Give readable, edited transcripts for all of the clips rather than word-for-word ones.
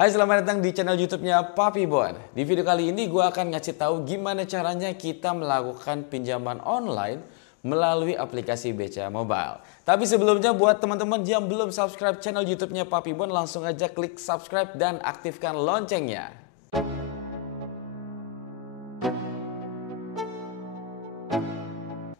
Hai, selamat datang di channel YouTube-nya Papi Bon. Di video kali ini gue akan ngasih tahu gimana caranya kita melakukan pinjaman online melalui aplikasi BCA Mobile. Tapi sebelumnya buat teman-teman yang belum subscribe channel YouTube-nya Papi Bon, langsung aja klik subscribe dan aktifkan loncengnya.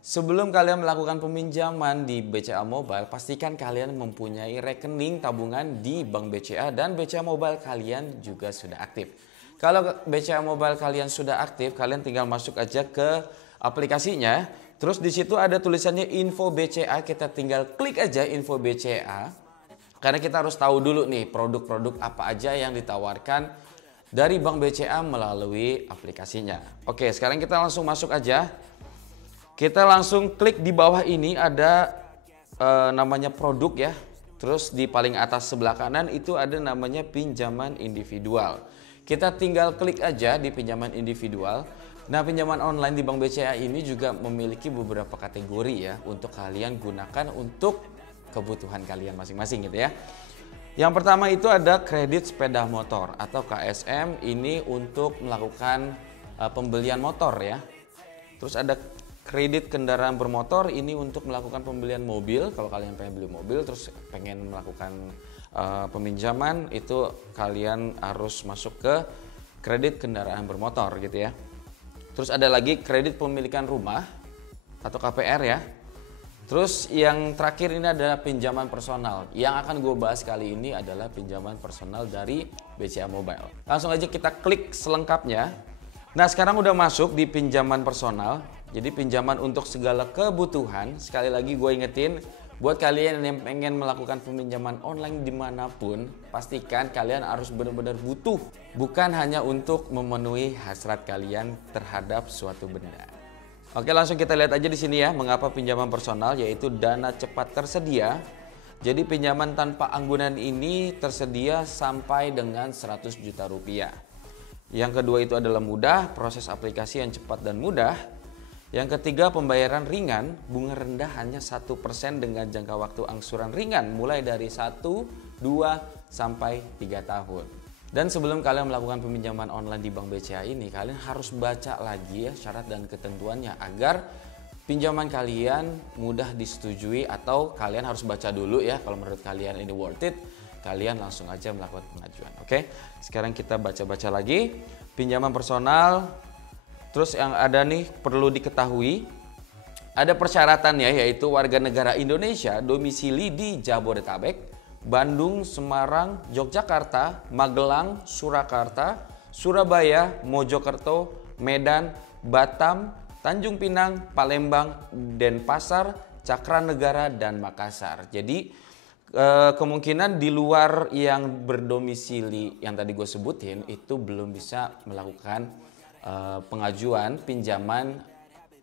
Sebelum kalian melakukan peminjaman di BCA Mobile, pastikan kalian mempunyai rekening tabungan di Bank BCA dan BCA Mobile kalian juga sudah aktif. Kalau BCA Mobile kalian sudah aktif, kalian tinggal masuk aja ke aplikasinya. Terus di situ ada tulisannya info BCA, kita tinggal klik aja info BCA. Karena kita harus tahu dulu nih produk-produk apa aja yang ditawarkan dari Bank BCA melalui aplikasinya. Oke, sekarang kita langsung masuk aja. Kita langsung klik di bawah ini ada namanya produk ya. Terus di paling atas sebelah kanan itu ada namanya pinjaman individual. Kita tinggal klik aja di pinjaman individual. Nah, pinjaman online di Bank BCA ini juga memiliki beberapa kategori ya untuk kalian gunakan untuk kebutuhan kalian masing-masing gitu ya. Yang pertama itu ada kredit sepeda motor atau KSM, ini untuk melakukan pembelian motor ya. Terus ada kredit kendaraan bermotor, ini untuk melakukan pembelian mobil. Kalau kalian pengen beli mobil terus pengen melakukan peminjaman, itu kalian harus masuk ke kredit kendaraan bermotor gitu ya. Terus ada lagi kredit pemilikan rumah atau KPR ya. Terus yang terakhir ini adalah pinjaman personal. Yang akan gue bahas kali ini adalah pinjaman personal dari BCA Mobile. Langsung aja kita klik selengkapnya. Nah, sekarang udah masuk di pinjaman personal. Jadi pinjaman untuk segala kebutuhan. Sekali lagi gue ingetin, buat kalian yang pengen melakukan peminjaman online dimanapun, pastikan kalian harus benar-benar butuh. Bukan hanya untuk memenuhi hasrat kalian terhadap suatu benda. Oke, langsung kita lihat aja di sini ya, mengapa pinjaman personal, yaitu dana cepat tersedia. Jadi pinjaman tanpa anggunan ini tersedia sampai dengan 100 juta rupiah. Yang kedua itu adalah mudah, proses aplikasi yang cepat dan mudah. Yang ketiga, pembayaran ringan, bunga rendah hanya 1% dengan jangka waktu angsuran ringan mulai dari 1, 2, sampai 3 tahun. Dan sebelum kalian melakukan peminjaman online di Bank BCA ini, kalian harus baca lagi ya syarat dan ketentuannya agar pinjaman kalian mudah disetujui, atau kalian harus baca dulu ya. Kalau menurut kalian ini worth it, kalian langsung aja melakukan pengajuan. Oke, sekarang kita baca-baca lagi pinjaman personal. Terus yang ada nih perlu diketahui, ada persyaratannya, yaitu warga negara Indonesia domisili di Jabodetabek, Bandung, Semarang, Yogyakarta, Magelang, Surakarta, Surabaya, Mojokerto, Medan, Batam, Tanjung Pinang, Palembang, Denpasar, Cakranegara, dan Makassar. Jadi kemungkinan di luar yang berdomisili yang tadi gue sebutin itu belum bisa melakukan pengajuan pinjaman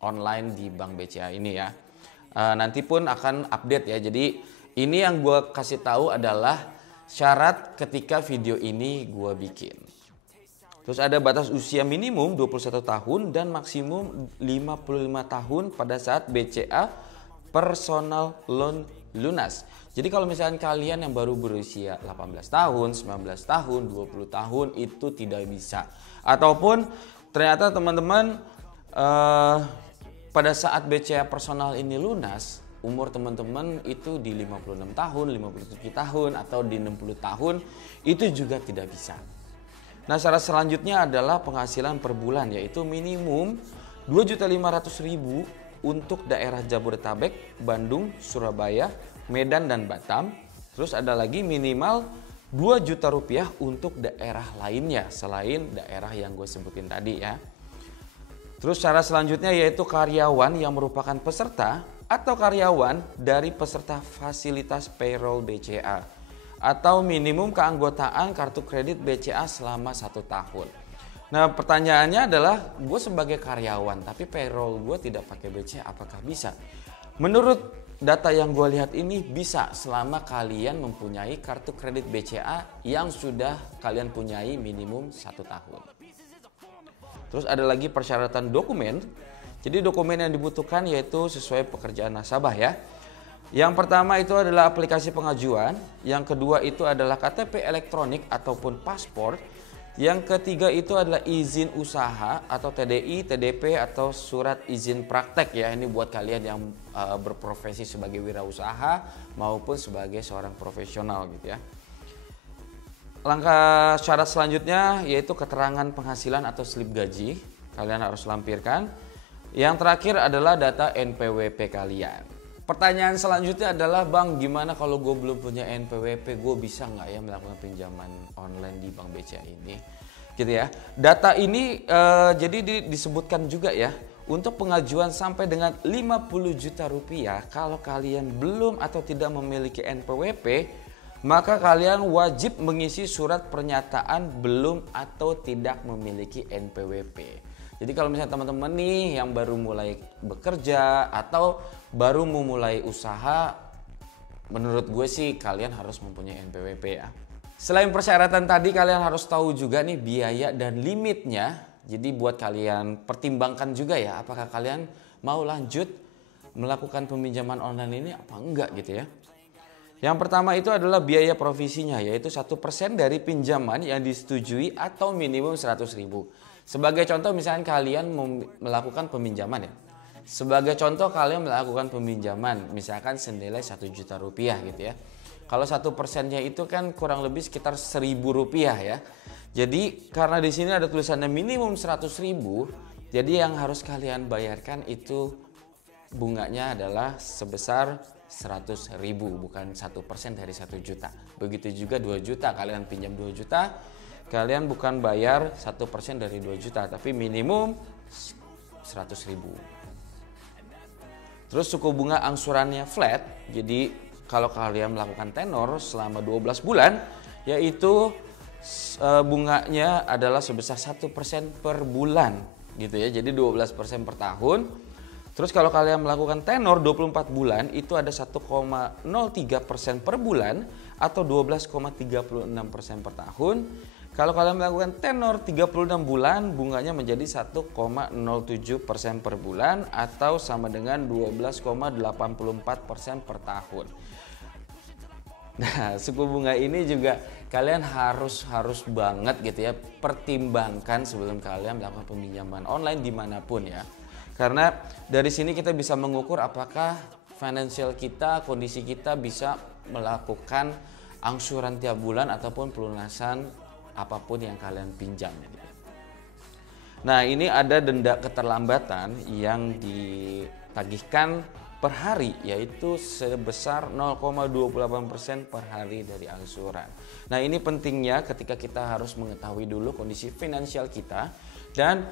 online di Bank BCA ini ya. Nanti pun akan update ya. Jadi ini yang gue kasih tahu adalah syarat ketika video ini gue bikin. Terus ada batas usia minimum 21 tahun dan maksimum 55 tahun pada saat BCA personal loan lunas. Jadi kalau misalnya kalian yang baru berusia 18 tahun, 19 tahun, 20 tahun itu tidak bisa. Ataupun ternyata teman-teman pada saat BCA personal ini lunas, umur teman-teman itu di 56 tahun, 57 tahun, atau di 60 tahun, itu juga tidak bisa. Nah, syarat selanjutnya adalah penghasilan per bulan, yaitu minimum 2.500.000 untuk daerah Jabodetabek, Bandung, Surabaya, Medan, dan Batam. Terus ada lagi minimal 2 juta rupiah untuk daerah lainnya selain daerah yang gue sebutin tadi ya. Terus syarat selanjutnya yaitu karyawan yang merupakan peserta atau karyawan dari peserta fasilitas payroll BCA, atau minimum keanggotaan kartu kredit BCA selama 1 tahun. Nah, pertanyaannya adalah, gue sebagai karyawan tapi payroll gue tidak pakai BCA, apakah bisa? Menurut data yang gue lihat ini bisa, selama kalian mempunyai kartu kredit BCA yang sudah kalian punyai minimum 1 tahun. Terus ada lagi persyaratan dokumen. Jadi dokumen yang dibutuhkan yaitu sesuai pekerjaan nasabah ya. Yang pertama itu adalah aplikasi pengajuan, yang kedua itu adalah KTP elektronik ataupun paspor, yang ketiga itu adalah izin usaha atau TDI, TDP atau surat izin praktek ya. Ini buat kalian yang berprofesi sebagai wirausaha maupun sebagai seorang profesional gitu ya. Langkah syarat selanjutnya yaitu keterangan penghasilan atau slip gaji, kalian harus lampirkan. Yang terakhir adalah data NPWP kalian. Pertanyaan selanjutnya adalah, Bang, gimana kalau gue belum punya NPWP, gue bisa nggak ya melakukan pinjaman online di Bank BCA ini? Gitu ya. Data ini jadi disebutkan juga ya, untuk pengajuan sampai dengan 50 juta rupiah, kalau kalian belum atau tidak memiliki NPWP, maka kalian wajib mengisi surat pernyataan belum atau tidak memiliki NPWP. Jadi kalau misalnya teman-teman nih yang baru mulai bekerja atau baru memulai usaha, menurut gue sih kalian harus mempunyai NPWP ya. Selain persyaratan tadi, kalian harus tahu juga nih biaya dan limitnya. Jadi buat kalian pertimbangkan juga ya, apakah kalian mau lanjut melakukan peminjaman online ini apa enggak gitu ya. Yang pertama itu adalah biaya provisinya, yaitu 1% dari pinjaman yang disetujui atau minimum 100.000. Sebagai contoh misalnya kalian melakukan peminjaman ya. Sebagai contoh kalian melakukan peminjaman misalkan senilai 1 juta rupiah gitu ya. Kalau 1%-nya itu kan kurang lebih sekitar 1.000 rupiah ya. Jadi karena di sini ada tulisannya minimum 100.000, jadi yang harus kalian bayarkan itu bunganya adalah sebesar 100.000, bukan 1% dari 1 juta. Begitu juga 2 juta, kalian pinjam 2 juta, kalian bukan bayar 1% dari 2 juta, tapi minimum 100.000. Terus suku bunga angsurannya flat, jadi kalau kalian melakukan tenor selama 12 bulan, yaitu bunganya adalah sebesar 1% per bulan gitu ya, jadi 12% per tahun. Terus kalau kalian melakukan tenor 24 bulan, itu ada 1,03% per bulan atau 12,36% per tahun. Kalau kalian melakukan tenor 36 bulan, bunganya menjadi 1,07% per bulan atau sama dengan 12,84% per tahun. Nah, suku bunga ini juga kalian harus banget gitu ya, pertimbangkan sebelum kalian melakukan peminjaman online dimanapun ya. Karena dari sini kita bisa mengukur apakah financial kita, kondisi kita bisa melakukan angsuran tiap bulan ataupun pelunasan apapun yang kalian pinjam. Nah, ini ada denda keterlambatan yang ditagihkan per hari, yaitu sebesar 0,28% per hari dari angsuran. Nah, ini pentingnya ketika kita harus mengetahui dulu kondisi finansial kita, dan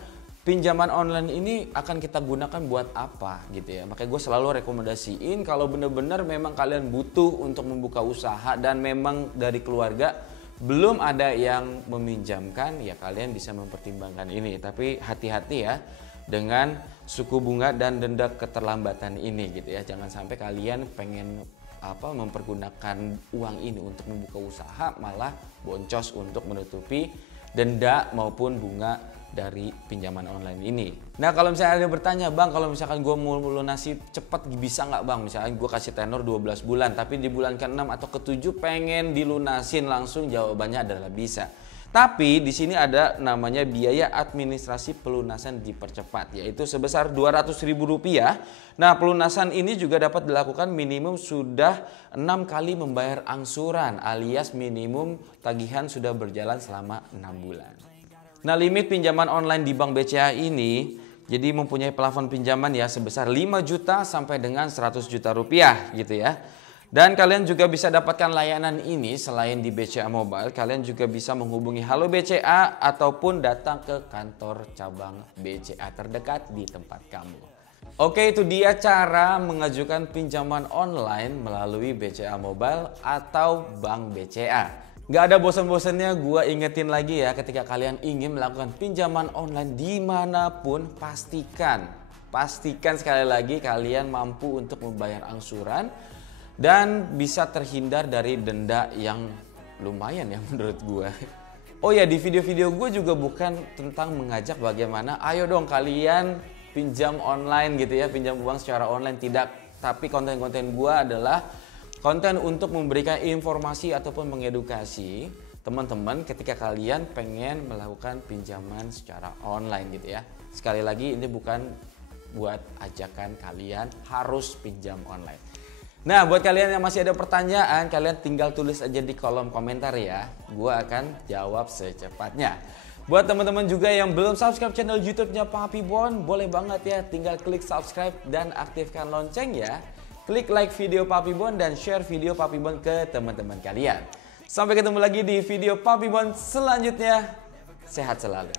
pinjaman online ini akan kita gunakan buat apa gitu ya. Makanya gue selalu rekomendasiin kalau benar-benar memang kalian butuh untuk membuka usaha dan memang dari keluarga belum ada yang meminjamkan, ya kalian bisa mempertimbangkan ini. Tapi hati-hati ya dengan suku bunga dan denda keterlambatan ini gitu ya. Jangan sampai kalian pengen mempergunakan uang ini untuk membuka usaha, malah boncos untuk menutupi denda maupun bunga dari pinjaman online ini. Nah, kalau misalnya ada yang bertanya, Bang, kalau misalkan gue mau lunasi cepat bisa nggak, Bang? Misalnya gue kasih tenor 12 bulan, tapi di bulan ke-6 atau ke-7 pengen dilunasin langsung, jawabannya adalah bisa. Tapi di sini ada namanya biaya administrasi pelunasan dipercepat, yaitu sebesar Rp200.000. Nah, pelunasan ini juga dapat dilakukan minimum sudah 6 kali membayar angsuran, alias minimum tagihan sudah berjalan selama 6 bulan. Nah, limit pinjaman online di Bank BCA ini jadi mempunyai plafon pinjaman ya sebesar 5 juta sampai dengan 100 juta rupiah gitu ya. Dan kalian juga bisa dapatkan layanan ini selain di BCA Mobile, kalian juga bisa menghubungi Halo BCA ataupun datang ke kantor cabang BCA terdekat di tempat kamu. Oke, itu dia cara mengajukan pinjaman online melalui BCA Mobile atau Bank BCA. Gak ada bosan-bosannya gue ingetin lagi ya, ketika kalian ingin melakukan pinjaman online dimanapun, pastikan sekali lagi kalian mampu untuk membayar angsuran dan bisa terhindar dari denda yang lumayan ya menurut gue. Oh ya, di video-video gue juga bukan tentang mengajak bagaimana ayo dong kalian pinjam online gitu ya, pinjam uang secara online, tidak. Tapi konten-konten gua adalah konten untuk memberikan informasi ataupun mengedukasi teman-teman ketika kalian pengen melakukan pinjaman secara online gitu ya. Sekali lagi ini bukan buat ajakan kalian harus pinjam online. Nah, buat kalian yang masih ada pertanyaan, kalian tinggal tulis aja di kolom komentar ya. Gua akan jawab secepatnya. Buat teman-teman juga yang belum subscribe channel YouTube-nya Papi Bon, boleh banget ya, tinggal klik subscribe dan aktifkan lonceng ya. Klik like video Papi Bon dan share video Papi Bon ke teman-teman kalian. Sampai ketemu lagi di video Papi Bon selanjutnya. Sehat selalu.